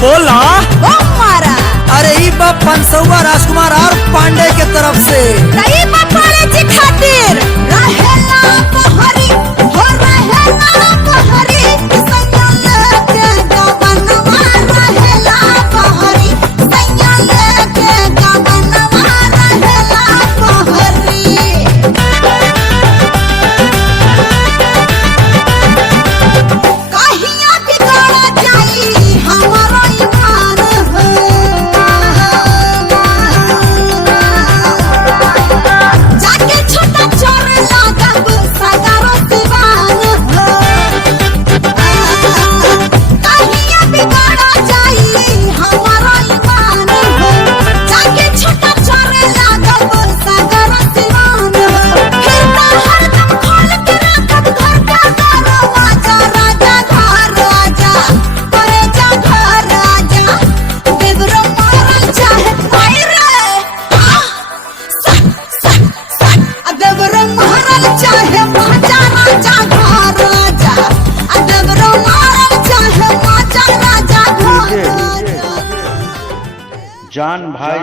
बोला मारा। अरे ई बा 500 राजकुमार और पांडे के तरफ से सही बपाले जी खातिर रहेला बहरी हो रहेला बहरी संगल के गबनवा रहेला बहरी संगल के गबनवा रहेला बहरी। कहिया बिगड़ जाई हमारो ईमान हो जाके छोटा चोर लागब सगारो दीवान हो। कहिया बिगड़ जाई हमारो ईमान हो जाके छोटा चोर लागब सगारो दीवान हो। फिर तो हरदम खोल के रखब घर का दरवाजा राजा घर राजा करे जा घर राजा देवरो मारल चाहे आई रे देवरो मारल चाहे माजा राजा घर राजा देवरो मारल चाहे माजा राजा घर राजा। जान भाई